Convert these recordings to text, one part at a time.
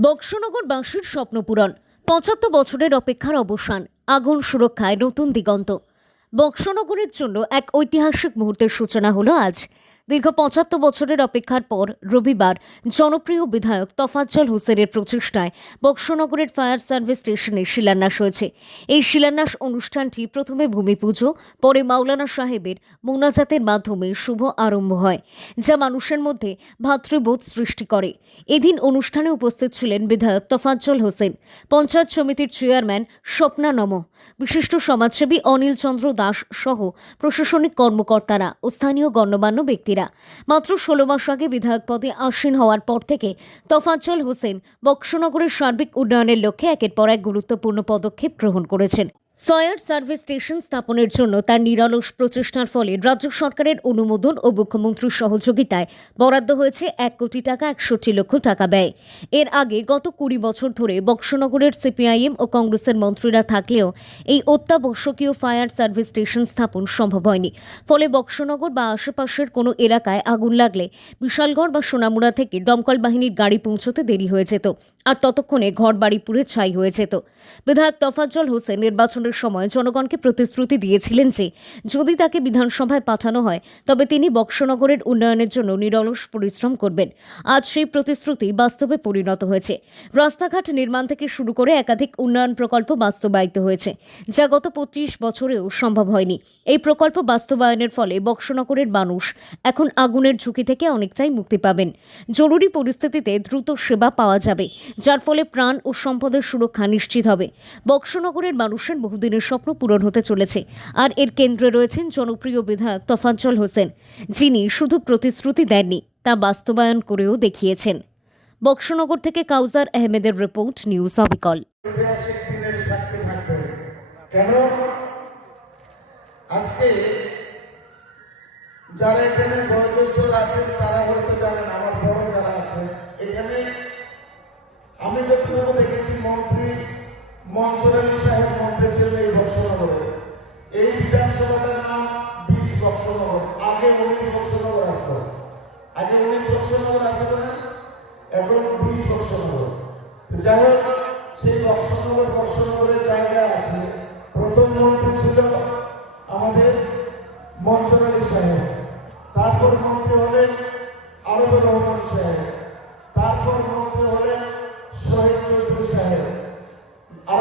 বক্সনগর বাসীর স্বপ্নপূরণ পঁচাত্তর বছরের অপেক্ষার অবসান, আগুন সুরক্ষায় নতুন দিগন্ত। বক্সনগরের জন্য এক ঐতিহাসিক মুহূর্তের সূচনা হলো আজ। দীর্ঘ পঁচাত্তর বছরের অপেক্ষার পর রবিবার জনপ্রিয় বিধায়ক তফাজ্জল হোসেনের প্রচেষ্টায় বক্সনগরের ফায়ার সার্ভিস স্টেশনে শিলান্যাস হয়েছে। এই শিলান্যাস অনুষ্ঠানটি প্রথমে ভূমি পুজো, পরে মাওলানা সাহেবের মোনাজাতের মাধ্যমে শুভ আরম্ভ হয়, যা মানুষের মধ্যে ভাতৃবোধ সৃষ্টি করে। এদিন অনুষ্ঠানে উপস্থিত ছিলেন বিধায়ক তফাজ্জল হোসেন, পঞ্চায়েত সমিতির চেয়ারম্যান স্বপ্না নম, বিশিষ্ট সমাজসেবী অনিল চন্দ্র দাস সহ প্রশাসনিক কর্মকর্তারা ও স্থানীয় গণ্যমান্য ব্যক্তিরা। মাত্র ষোলো মাস আগে বিধায়ক পদে আসীন হওয়ার পর থেকে তফাজ্জল হোসেন বক্সনগরের সার্বিক উন্নয়নের লক্ষ্যে একের পর এক গুরুত্বপূর্ণ পদক্ষেপ গ্রহণ করেছেন। ফায়ার সার্ভিস স্টেশন স্থাপনের জন্য তার নিরলস প্রচেষ্টার ফলে রাজ্য সরকারের অনুমোদন ও মুখ্যমন্ত্রীর সহযোগিতায় বরাদ্দ হয়েছে এক কোটি টাকা, একষট্টি লক্ষ টাকা ব্যয়। এর আগে গত কুড়ি বছর ধরে বক্সনগরের সিপিআইএম ও কংগ্রেসের মন্ত্রীরা থাকলেও এই অত্যাবশ্যকীয় ফায়ার সার্ভিস স্টেশন স্থাপন সম্ভব হয়নি। ফলে বক্সনগর বা আশেপাশের কোনো এলাকায় আগুন লাগলে বিশালগড় বা সোনামুড়া থেকে দমকল বাহিনীর গাড়ি পৌঁছতে দেরি হয়ে যেত আর ততক্ষণে ঘর বাড়ি পুড়ে ছাই হয়ে যেত। বিধায়ক তফাজ্জল হোসেন নির্বাচনের সময় জনগণকে প্রতিশ্রুতি দিয়েছিলেন যে, যদি তাকে বিধানসভায় পাঠানো হয়, তবে তিনি বক্সনগরের উন্নয়নের জন্য নিরলস পরিশ্রম করবেন। আজ সেই প্রতিশ্রুতি বাস্তবে পরিণত হয়েছে। রাস্তাঘাট নির্মাণ থেকে শুরু করে একাধিক উন্নয়ন প্রকল্প বাস্তবায়িত হয়েছে, যা গত পঁচিশ বছরেও সম্ভব হয়নি। এই প্রকল্প বাস্তবায়নের ফলে বক্সনগরের মানুষ এখন আগুনের ঝুঁকি থেকে অনেকটাই মুক্তি পাবেন। জরুরি পরিস্থিতিতে দ্রুত সেবা পাওয়া যাবে, যার ফলে প্রাণ ও সম্পদের সুরক্ষা নিশ্চিত হবে। বক্সনগরের মানুষের বহুদিনের স্বপ্ন পূরণ হতে চলেছে। আর এর কেন্দ্রে রয়েছেন জনপ্রিয় বিধায়ক তফাজ্জল হোসেন, যিনি শুধু প্রতিশ্রুতি দেননি, তা বাস্তবায়ন করেও দেখিয়েছেন। বক্সনগর থেকে কাউজার আহমেদের রিপোর্ট, নিউজ অবিকল। দিনের আজকে যারা এখানে বয়োজ্যেষ্ঠরা আছেন, তারা হয়তো জানেন, আমার বড় যারা আছে, এখানে আমি যতটুকু দেখেছি, মন্ত্রী মনসুর আলী সাহেব মন্ত্রী ছিলেন এই বর্ষনগরে এই বিধানসভাটার নাম বিশ বর্ষনগর আগে উনিশ বর্ষনগর আসতো আগে উনিশ বর্ষনগর আসতো না এখন বিশ বর্ষনগর যাই হোক, সেই বক্সনগর বক্সনগরের জায়গা আছে। প্রথম মন্ত্রী ছিল আমাদের মনসুর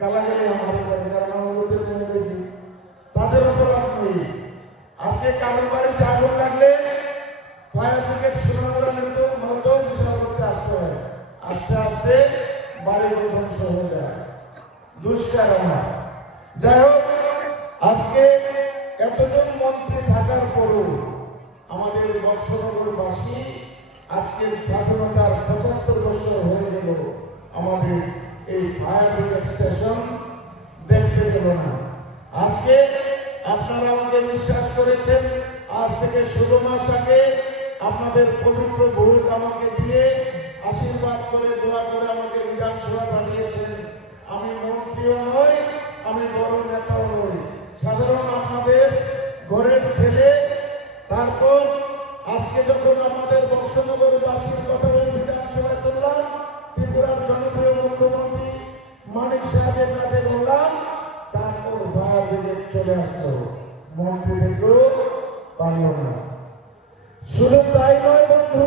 গালাগালি আমাদের করে কারণ আমরা ওদের নেমে গেছি। তাদের অপরাধ নেই। আজকে কারও বাড়িতে আগুন লাগলে ফায়ার ব্রিগেড সোনামুড়া নিতে মতো বিশাল করতে আসতে হয়। আস্তে আস্তে বাড়ি ধ্বংস হয়ে যায়। দুষ্কার আমার। যাই হোক, আজকে এতজন মন্ত্রী থাকার পরও আমাদের বর্ষনগরবাসী আজকের স্বাধীনতার পঁচাত্তর বছর হয়ে গেল আমাদের এই ফায়ার ব্রিগেড স্টেশন দেখতে গেল না আজকে আপনারা আমাকে করেছেন আজ থেকে ষোলো মাস আগে আপনাদের পবিত্র ভোট আমাকে দিয়ে আশীর্বাদ করে, দোয়া করে আমাকে বিধানসভা পাঠিয়েছেন। আমি মন্ত্রীও নই, আমি বড় নেতাও নই। সাধারণ আপনাদের ঘরের ছেলে, তারপর আজকে যখন আমাদের বংশনগরবাসীর কথা বলে বিধানসভায় তুললাম ত্রিপুরার জনপ্রিয় মুখ্যমন্ত্রী মানিক সাহেবের কাছে বললাম, তারপর বাইরে চলে আসলো। মন্ত্রী থেকেও পারল না। শুধু তাই নয় বন্ধু